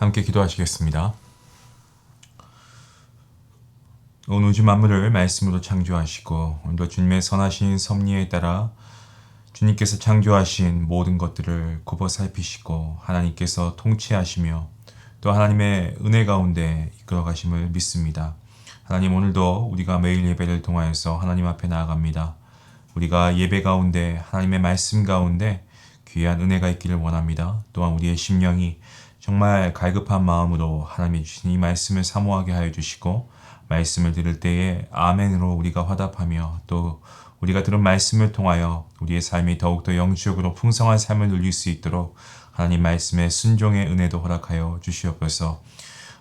함께 기도하시겠습니다. 온 우주 만물을 말씀으로 창조하시고 오늘도 주님의 선하신 섭리에 따라 주님께서 창조하신 모든 것들을 굽어 살피시고 하나님께서 통치하시며 또 하나님의 은혜 가운데 이끌어 가심을 믿습니다. 하나님, 오늘도 우리가 매일 예배를 통하여서 하나님 앞에 나아갑니다. 우리가 예배 가운데 하나님의 말씀 가운데 귀한 은혜가 있기를 원합니다. 또한 우리의 심령이 정말 갈급한 마음으로 하나님이 주신 이 말씀을 사모하게 하여 주시고 말씀을 들을 때에 아멘으로 우리가 화답하며 또 우리가 들은 말씀을 통하여 우리의 삶이 더욱더 영적으로 풍성한 삶을 누릴 수 있도록 하나님 말씀의 순종의 은혜도 허락하여 주시옵소서.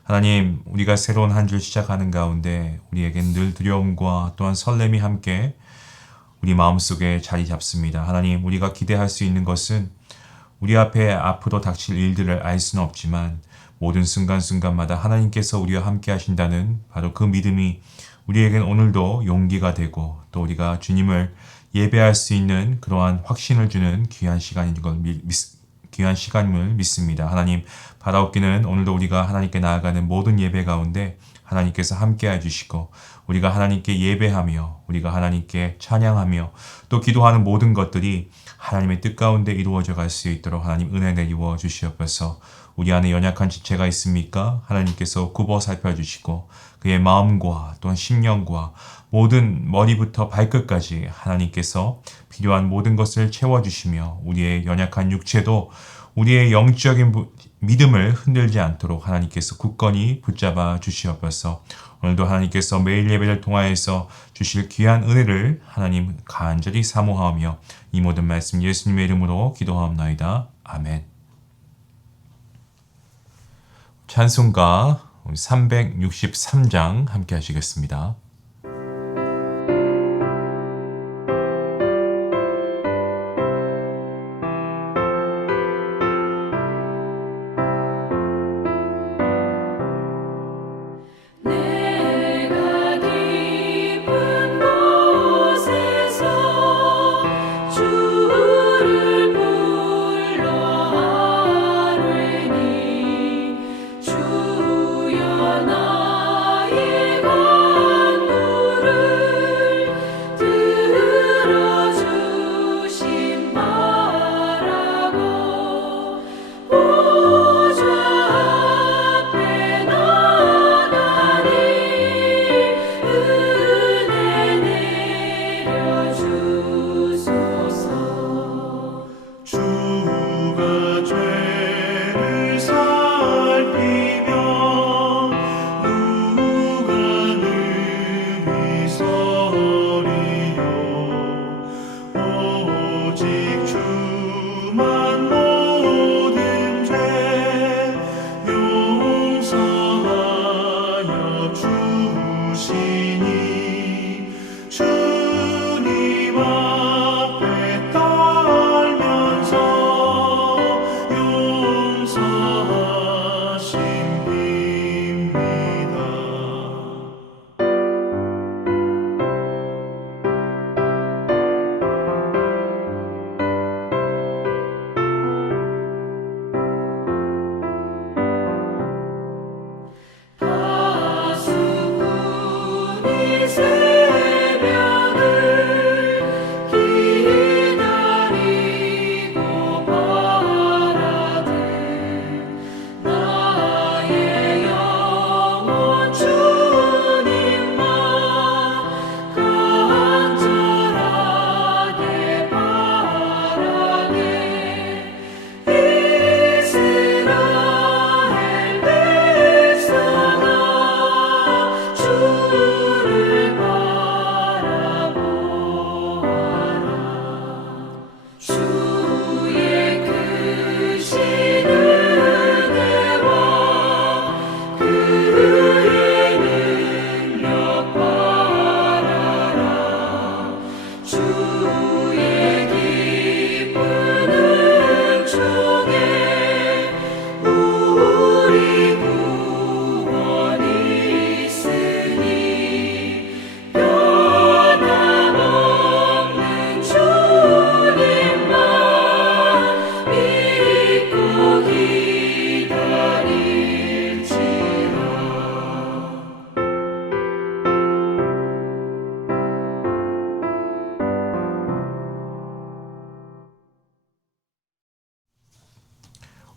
하나님, 우리가 새로운 한 주 시작하는 가운데 우리에겐 늘 두려움과 또한 설렘이 함께 우리 마음속에 자리 잡습니다. 하나님, 우리가 기대할 수 있는 것은 우리 앞에 앞으로 닥칠 일들을 알 수는 없지만 모든 순간순간마다 하나님께서 우리와 함께 하신다는 바로 그 믿음이 우리에겐 오늘도 용기가 되고 또 우리가 주님을 예배할 수 있는 그러한 확신을 주는 귀한 시간임을 믿습니다. 하나님, 바라옵기는 오늘도 우리가 하나님께 나아가는 모든 예배 가운데 하나님께서 함께 해주시고 우리가 하나님께 예배하며 우리가 하나님께 찬양하며 또 기도하는 모든 것들이 하나님의 뜻 가운데 이루어져 갈 수 있도록 하나님 은혜 내리워 주시옵소서. 우리 안에 연약한 지체가 있습니까? 하나님께서 굽어 살펴주시고 그의 마음과 또한 심령과 모든 머리부터 발끝까지 하나님께서 필요한 모든 것을 채워주시며 우리의 연약한 육체도 우리의 영적인 믿음을 흔들지 않도록 하나님께서 굳건히 붙잡아 주시옵소서. 오늘도 하나님께서 매일 예배를 통하여서 주실 귀한 은혜를 하나님 간절히 사모하며 이 모든 말씀 예수님의 이름으로 기도하옵나이다. 아멘. 찬송가 363장 함께 하시겠습니다.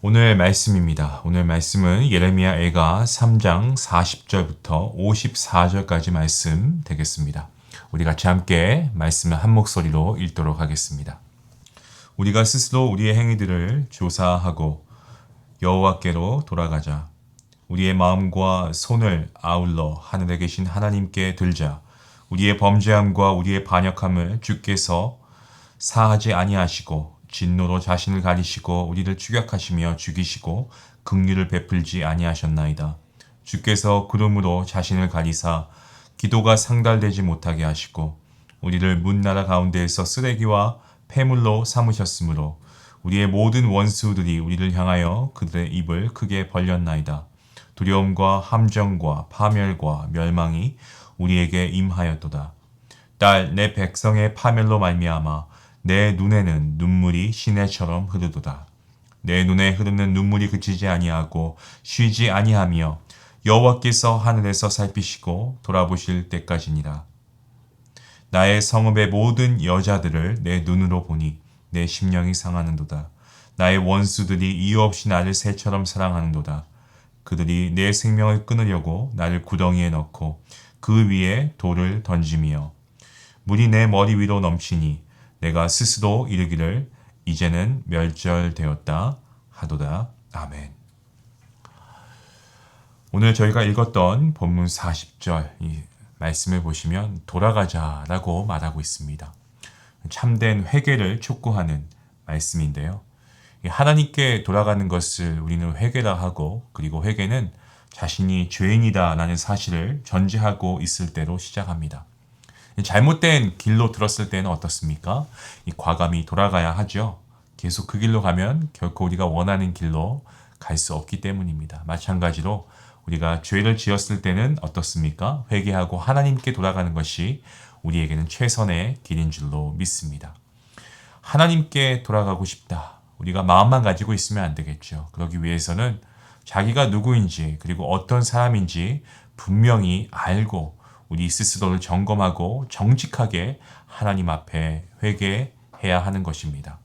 오늘 말씀입니다. 오늘 말씀은 예레미야 애가 3장 40절부터 54절까지 말씀 되겠습니다. 우리 같이 함께 말씀을 한 목소리로 읽도록 하겠습니다. 우리가 스스로 우리의 행위들을 조사하고 여호와께로 돌아가자. 우리의 마음과 손을 아울러 하늘에 계신 하나님께 들자. 우리의 범죄함과 우리의 반역함을 주께서 사하지 아니하시고 진노로 자신을 가리시고 우리를 추격하시며 죽이시고 긍휼을 베풀지 아니하셨나이다. 주께서 구름으로 자신을 가리사 기도가 상달되지 못하게 하시고 우리를 문나라 가운데에서 쓰레기와 폐물로 삼으셨으므로 우리의 모든 원수들이 우리를 향하여 그들의 입을 크게 벌렸나이다. 두려움과 함정과 파멸과 멸망이 우리에게 임하였도다. 딸 내 백성의 파멸로 말미암아 내 눈에는 눈물이 시내처럼 흐르도다. 내 눈에 흐르는 눈물이 그치지 아니하고 쉬지 아니하며 여호와께서 하늘에서 살피시고 돌아보실 때까지니라. 나의 성읍의 모든 여자들을 내 눈으로 보니 내 심령이 상하는도다. 나의 원수들이 이유 없이 나를 새처럼 사랑하는도다. 그들이 내 생명을 끊으려고 나를 구덩이에 넣고 그 위에 돌을 던지며 물이 내 머리 위로 넘치니 내가 스스로 이르기를 이제는 멸절되었다 하도다. 아멘. 오늘 저희가 읽었던 본문 40절 이 말씀을 보시면 돌아가자라고 말하고 있습니다. 참된 회개를 촉구하는 말씀인데요. 하나님께 돌아가는 것을 우리는 회개라 하고, 그리고 회개는 자신이 죄인이다라는 사실을 전제하고 있을 때로 시작합니다. 잘못된 길로 들었을 때는 어떻습니까? 과감히 돌아가야 하죠. 계속 그 길로 가면 결코 우리가 원하는 길로 갈 수 없기 때문입니다. 마찬가지로 우리가 죄를 지었을 때는 어떻습니까? 회개하고 하나님께 돌아가는 것이 우리에게는 최선의 길인 줄로 믿습니다. 하나님께 돌아가고 싶다. 우리가 마음만 가지고 있으면 안 되겠죠. 그러기 위해서는 자기가 누구인지 그리고 어떤 사람인지 분명히 알고 우리 스스로를 점검하고 정직하게 하나님 앞에 회개해야 하는 것입니다.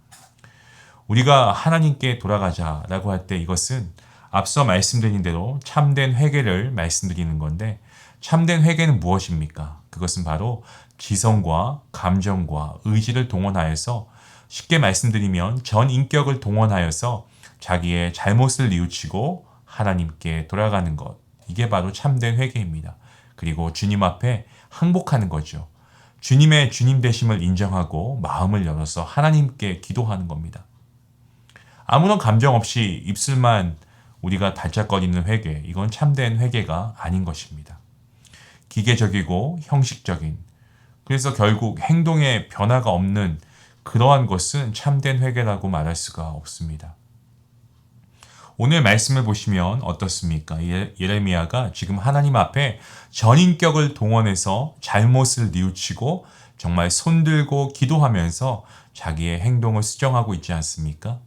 우리가 하나님께 돌아가자라고 할 때 이것은 앞서 말씀드린 대로 참된 회개를 말씀드리는 건데, 참된 회개는 무엇입니까? 그것은 바로 지성과 감정과 의지를 동원하여서, 쉽게 말씀드리면 전 인격을 동원하여서 자기의 잘못을 뉘우치고 하나님께 돌아가는 것. 이게 바로 참된 회개입니다. 그리고 주님 앞에 항복하는 거죠. 주님의 주님 되심을 인정하고 마음을 열어서 하나님께 기도하는 겁니다. 아무런 감정 없이 입술만 우리가 달짝거리는 회개, 이건 참된 회개가 아닌 것입니다. 기계적이고 형식적인, 그래서 결국 행동에 변화가 없는 그러한 것은 참된 회개라고 말할 수가 없습니다. 오늘 말씀을 보시면 어떻습니까? 예레미야가 지금 하나님 앞에 전인격을 동원해서 잘못을 뉘우치고 정말 손들고 기도하면서 자기의 행동을 수정하고 있지 않습니까?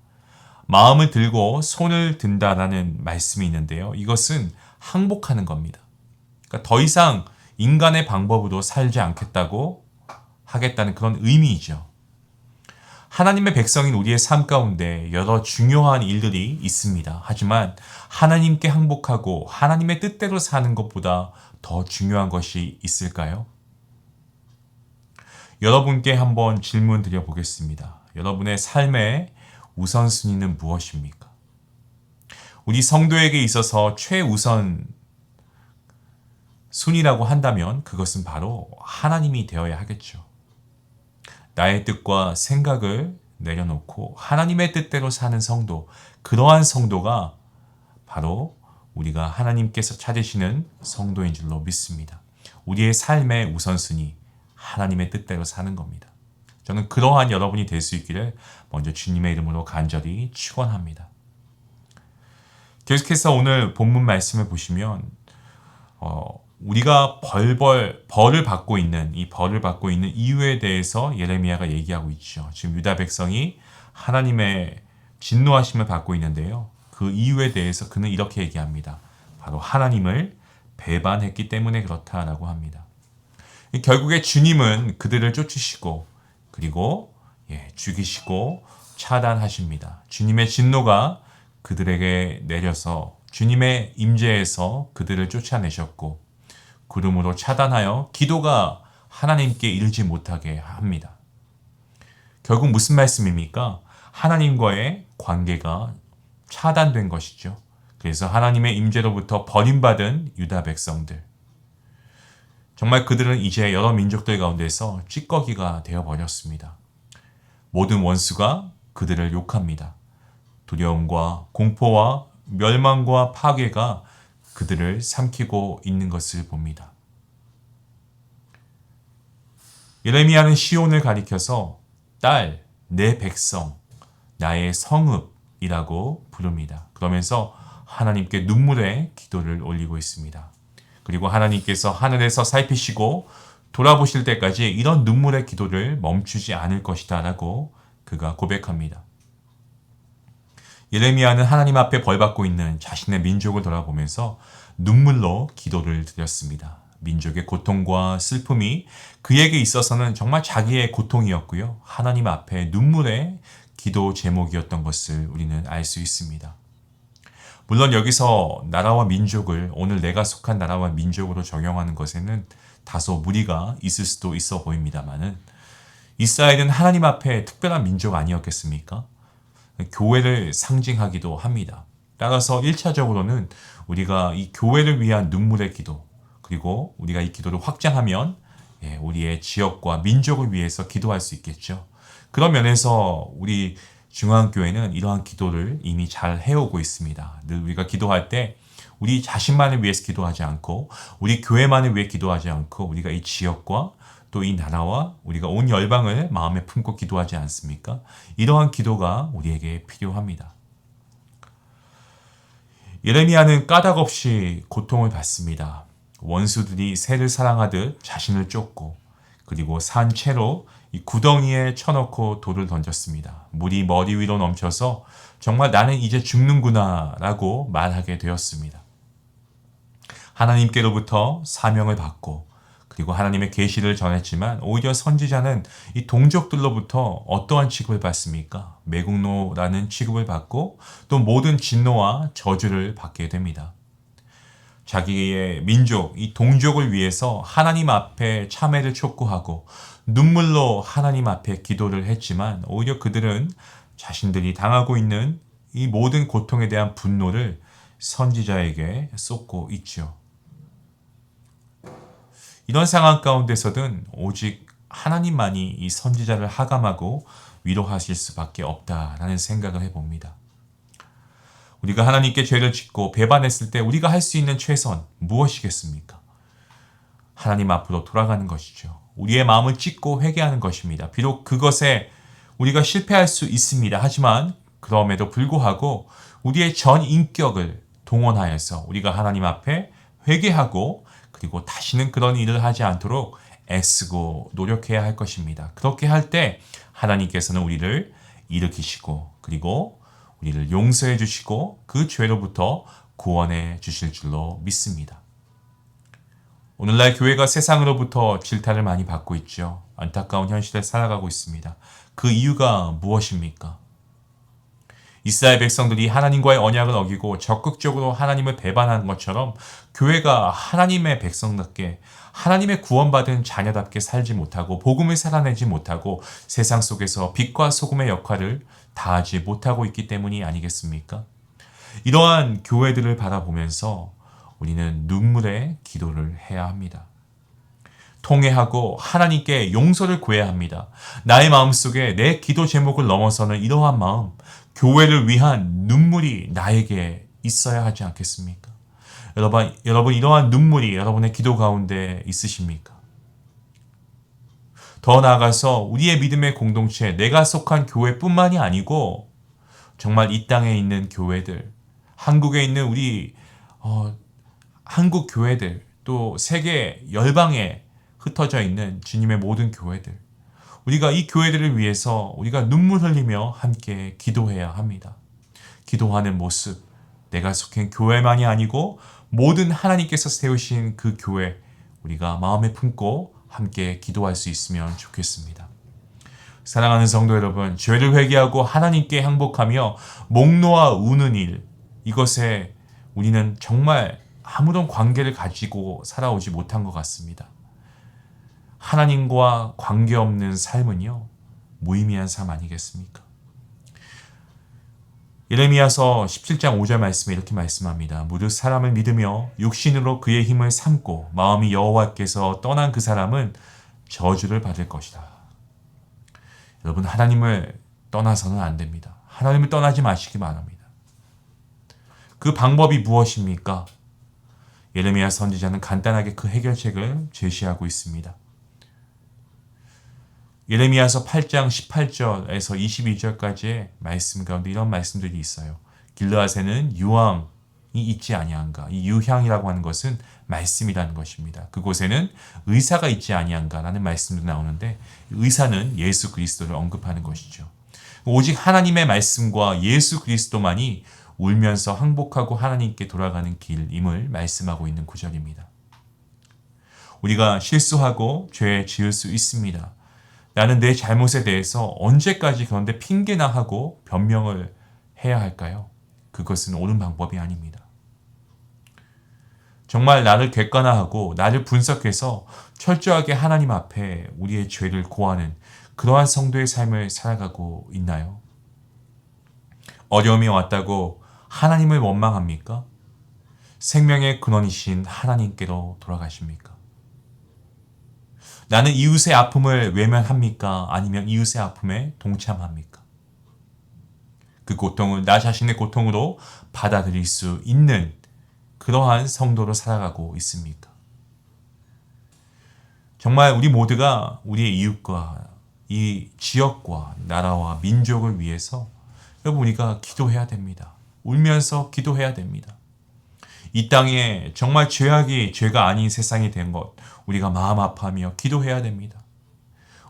마음을 들고 손을 든다라는 말씀이 있는데요. 이것은 항복하는 겁니다. 그러니까 더 이상 인간의 방법으로 살지 않겠다고 하겠다는 그런 의미이죠. 하나님의 백성인 우리의 삶 가운데 여러 중요한 일들이 있습니다. 하지만 하나님께 항복하고 하나님의 뜻대로 사는 것보다 더 중요한 것이 있을까요? 여러분께 한번 질문 드려보겠습니다. 여러분의 삶의 우선순위는 무엇입니까? 우리 성도에게 있어서 최우선 순위라고 한다면 그것은 바로 하나님이 되어야 하겠죠. 나의 뜻과 생각을 내려놓고 하나님의 뜻대로 사는 성도, 그러한 성도가 바로 우리가 하나님께서 찾으시는 성도인 줄로 믿습니다. 우리의 삶의 우선순위, 하나님의 뜻대로 사는 겁니다. 저는 그러한 여러분이 될 수 있기를 먼저 주님의 이름으로 간절히 축원합니다. 계속해서 오늘 본문 말씀을 보시면 우리가 벌을 받고 있는 이 벌을 받고 있는 이유에 대해서 예레미야가 얘기하고 있죠. 지금 유다 백성이 하나님의 진노하심을 받고 있는데요. 그 이유에 대해서 그는 이렇게 얘기합니다. 바로 하나님을 배반했기 때문에 그렇다라고 합니다. 결국에 주님은 그들을 쫓으시고 그리고 죽이시고 차단하십니다. 주님의 진노가 그들에게 내려서 주님의 임재에서 그들을 쫓아내셨고 구름으로 차단하여 기도가 하나님께 이르지 못하게 합니다. 결국 무슨 말씀입니까? 하나님과의 관계가 차단된 것이죠. 그래서 하나님의 임재로부터 버림받은 유다 백성들. 정말 그들은 이제 여러 민족들 가운데서 찌꺼기가 되어버렸습니다. 모든 원수가 그들을 욕합니다. 두려움과 공포와 멸망과 파괴가 그들을 삼키고 있는 것을 봅니다. 예레미야는 시온을 가리켜서 딸, 내 백성, 나의 성읍이라고 부릅니다. 그러면서 하나님께 눈물의 기도를 올리고 있습니다. 그리고 하나님께서 하늘에서 살피시고 돌아보실 때까지 이런 눈물의 기도를 멈추지 않을 것이다 라고 그가 고백합니다. 예레미야는 하나님 앞에 벌받고 있는 자신의 민족을 돌아보면서 눈물로 기도를 드렸습니다. 민족의 고통과 슬픔이 그에게 있어서는 정말 자기의 고통이었고요. 하나님 앞에 눈물의 기도 제목이었던 것을 우리는 알 수 있습니다. 물론 여기서 나라와 민족을 오늘 내가 속한 나라와 민족으로 적용하는 것에는 다소 무리가 있을 수도 있어 보입니다만은 이스라엘은 하나님 앞에 특별한 민족 아니었겠습니까? 교회를 상징하기도 합니다. 따라서 1차적으로는 우리가 이 교회를 위한 눈물의 기도, 그리고 우리가 이 기도를 확장하면 우리의 지역과 민족을 위해서 기도할 수 있겠죠. 그런 면에서 우리 중앙교회는 이러한 기도를 이미 잘 해오고 있습니다. 늘 우리가 기도할 때 우리 자신만을 위해서 기도하지 않고 우리 교회만을 위해 기도하지 않고 우리가 이 지역과 또 이 나라와 우리가 온 열방을 마음에 품고 기도하지 않습니까? 이러한 기도가 우리에게 필요합니다. 예레미야는 까닭없이 고통을 받습니다. 원수들이 새를 사랑하듯 자신을 쫓고 그리고 산 채로 이 구덩이에 쳐넣고 돌을 던졌습니다. 물이 머리 위로 넘쳐서 정말 나는 이제 죽는구나 라고 말하게 되었습니다. 하나님께로부터 사명을 받고 그리고 하나님의 계시를 전했지만 오히려 선지자는 이 동족들로부터 어떠한 취급을 받습니까? 매국노라는 취급을 받고 또 모든 진노와 저주를 받게 됩니다. 자기의 민족, 이 동족을 위해서 하나님 앞에 참회를 촉구하고 눈물로 하나님 앞에 기도를 했지만 오히려 그들은 자신들이 당하고 있는 이 모든 고통에 대한 분노를 선지자에게 쏟고 있죠. 이런 상황 가운데서든 오직 하나님만이 이 선지자를 하감하고 위로하실 수밖에 없다라는 생각을 해봅니다. 우리가 하나님께 죄를 짓고 배반했을 때 우리가 할 수 있는 최선 무엇이겠습니까? 하나님 앞으로 돌아가는 것이죠. 우리의 마음을 찢고 회개하는 것입니다. 비록 그것에 우리가 실패할 수 있습니다. 하지만 그럼에도 불구하고 우리의 전 인격을 동원하여서 우리가 하나님 앞에 회개하고 그리고 다시는 그런 일을 하지 않도록 애쓰고 노력해야 할 것입니다. 그렇게 할 때 하나님께서는 우리를 일으키시고 그리고 우리를 용서해 주시고 그 죄로부터 구원해 주실 줄로 믿습니다. 오늘날 교회가 세상으로부터 질타를 많이 받고 있죠. 안타까운 현실에 살아가고 있습니다. 그 이유가 무엇입니까? 이스라엘 백성들이 하나님과의 언약을 어기고 적극적으로 하나님을 배반한 것처럼 교회가 하나님의 백성답게 하나님의 구원받은 자녀답게 살지 못하고 복음을 살아내지 못하고 세상 속에서 빛과 소금의 역할을 다하지 못하고 있기 때문이 아니겠습니까? 이러한 교회들을 바라보면서 우리는 눈물의 기도를 해야 합니다. 통회하고 하나님께 용서를 구해야 합니다. 나의 마음속에 내 기도 제목을 넘어서는 이러한 마음, 교회를 위한 눈물이 나에게 있어야 하지 않겠습니까? 여러분 이러한 눈물이 여러분의 기도 가운데 있으십니까? 더 나아가서 우리의 믿음의 공동체, 내가 속한 교회뿐만이 아니고 정말 이 땅에 있는 교회들, 한국에 있는 우리 한국 교회들, 또 세계 열방에 흩어져 있는 주님의 모든 교회들, 우리가 이 교회들을 위해서 우리가 눈물 흘리며 함께 기도해야 합니다. 기도하는 모습, 내가 속한 교회만이 아니고 모든 하나님께서 세우신 그 교회, 우리가 마음에 품고 함께 기도할 수 있으면 좋겠습니다. 사랑하는 성도 여러분, 죄를 회개하고 하나님께 항복하며 목 놓아 우는 일, 이것에 우리는 정말 아무런 관계를 가지고 살아오지 못한 것 같습니다. 하나님과 관계없는 삶은요, 무의미한 삶 아니겠습니까? 예레미야서 17장 5절 말씀에 이렇게 말씀합니다. 무릇 사람을 믿으며 육신으로 그의 힘을 삼고 마음이 여호와께서 떠난 그 사람은 저주를 받을 것이다. 여러분, 하나님을 떠나서는 안 됩니다. 하나님을 떠나지 마시기 바랍니다. 그 방법이 무엇입니까? 예레미야 선지자는 간단하게 그 해결책을 제시하고 있습니다. 예레미야서 8장 18절에서 22절까지의 말씀 가운데 이런 말씀들이 있어요. 길르앗에는 유황이 있지 아니한가. 이 유향이라고 하는 것은 말씀이라는 것입니다. 그곳에는 의사가 있지 아니한가라는 말씀도 나오는데 의사는 예수 그리스도를 언급하는 것이죠. 오직 하나님의 말씀과 예수 그리스도만이 울면서 항복하고 하나님께 돌아가는 길임을 말씀하고 있는 구절입니다. 우리가 실수하고 죄 지을 수 있습니다. 나는 내 잘못에 대해서 언제까지 그런데 핑계나 하고 변명을 해야 할까요? 그것은 옳은 방법이 아닙니다. 정말 나를 객관화하고 나를 분석해서 철저하게 하나님 앞에 우리의 죄를 고하는 그러한 성도의 삶을 살아가고 있나요? 어려움이 왔다고 하나님을 원망합니까? 생명의 근원이신 하나님께로 돌아가십니까? 나는 이웃의 아픔을 외면합니까? 아니면 이웃의 아픔에 동참합니까? 그 고통을 나 자신의 고통으로 받아들일 수 있는 그러한 성도로 살아가고 있습니까? 정말 우리 모두가 우리의 이웃과 이 지역과 나라와 민족을 위해서 여러분 우리가 기도해야 됩니다. 울면서 기도해야 됩니다. 이 땅에 정말 죄악이 죄가 아닌 세상이 된 것 우리가 마음 아파하며 기도해야 됩니다.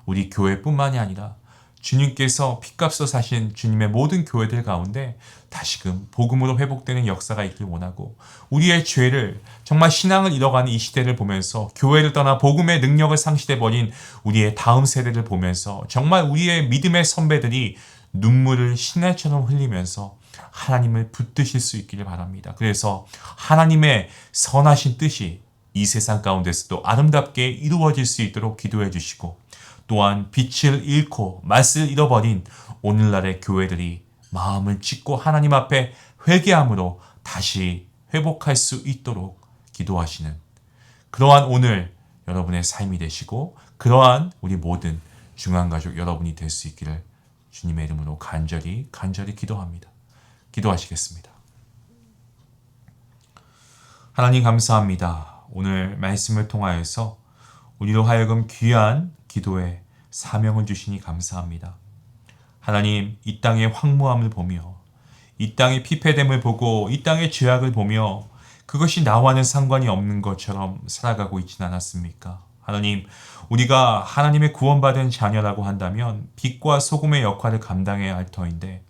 우리 교회뿐만이 아니라 주님께서 피값으로 사신 주님의 모든 교회들 가운데 다시금 복음으로 회복되는 역사가 있길 원하고 우리의 죄를 정말 신앙을 잃어가는 이 시대를 보면서 교회를 떠나 복음의 능력을 상실해버린 우리의 다음 세대를 보면서 정말 우리의 믿음의 선배들이 눈물을 신날처럼 흘리면서 하나님을 붙드실 수 있기를 바랍니다. 그래서 하나님의 선하신 뜻이 이 세상 가운데서도 아름답게 이루어질 수 있도록 기도해 주시고 또한 빛을 잃고 맛을 잃어버린 오늘날의 교회들이 마음을 찢고 하나님 앞에 회개함으로 다시 회복할 수 있도록 기도하시는 그러한 오늘 여러분의 삶이 되시고 그러한 우리 모든 중앙가족 여러분이 될 수 있기를 주님의 이름으로 간절히 기도합니다. 기도하시겠습니다. 하나님 감사합니다. 오늘 말씀을 통하여서 우리로 하여금 귀한 기도의 사명을 주시니 감사합니다. 하나님, 이 땅의 황무함을 보며 이 땅의 피폐됨을 보고 이 땅의 죄악을 보며 그것이 나와는 상관이 없는 것처럼 살아가고 있진 않았습니까? 하나님, 우리가 하나님의 구원받은 자녀라고 한다면 빛과 소금의 역할을 감당해야 할 터인데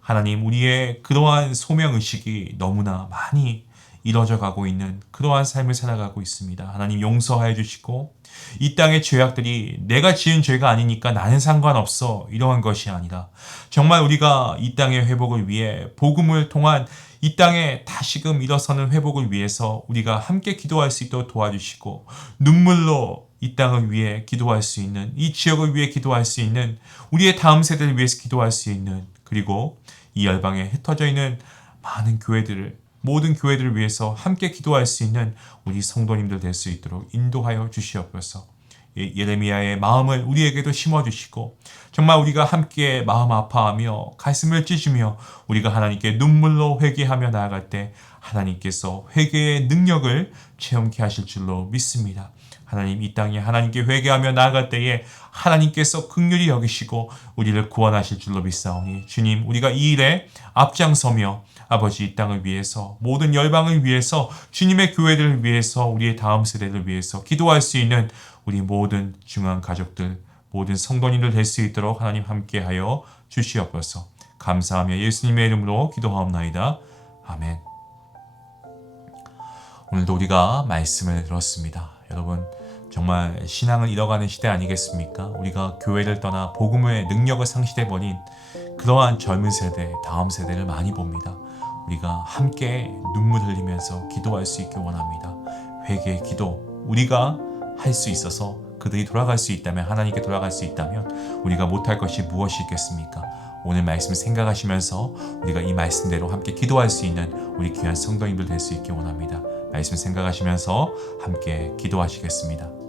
하나님, 우리의 그러한 소명의식이 너무나 많이 이뤄져 가고 있는 그러한 삶을 살아가고 있습니다. 하나님 용서하여 주시고 이 땅의 죄악들이 내가 지은 죄가 아니니까 나는 상관없어 이러한 것이 아니라 정말 우리가 이 땅의 회복을 위해 복음을 통한 이 땅에 다시금 일어서는 회복을 위해서 우리가 함께 기도할 수 있도록 도와주시고 눈물로 이 땅을 위해 기도할 수 있는 이 지역을 위해 기도할 수 있는 우리의 다음 세대를 위해서 기도할 수 있는 그리고 이 열방에 흩어져 있는 많은 교회들을 모든 교회들을 위해서 함께 기도할 수 있는 우리 성도님들 될 수 있도록 인도하여 주시옵소서. 예레미야의 마음을 우리에게도 심어주시고 정말 우리가 함께 마음 아파하며 가슴을 찢으며 우리가 하나님께 눈물로 회개하며 나아갈 때 하나님께서 회개의 능력을 체험케 하실 줄로 믿습니다. 하나님 이 땅에 하나님께 회개하며 나아갈 때에 하나님께서 긍휼히 여기시고 우리를 구원하실 줄로 믿사오니 주님 우리가 이 일에 앞장서며 아버지 이 땅을 위해서 모든 열방을 위해서 주님의 교회를 위해서 우리의 다음 세대를 위해서 기도할 수 있는 우리 모든 중앙 가족들 모든 성도님들 될 수 있도록 하나님 함께하여 주시옵소서. 감사하며 예수님의 이름으로 기도하옵나이다. 아멘. 오늘도 우리가 말씀을 들었습니다. 여러분 정말 신앙을 잃어가는 시대 아니겠습니까? 우리가 교회를 떠나 복음의 능력을 상실해버린 그러한 젊은 세대, 다음 세대를 많이 봅니다. 우리가 함께 눈물 흘리면서 기도할 수 있길 원합니다. 회개의 기도, 우리가 할 수 있어서 그들이 돌아갈 수 있다면, 하나님께 돌아갈 수 있다면 우리가 못할 것이 무엇이 있겠습니까? 오늘 말씀 생각하시면서 우리가 이 말씀대로 함께 기도할 수 있는 우리 귀한 성도님들 될 수 있길 원합니다. 말씀 생각하시면서 함께 기도하시겠습니다.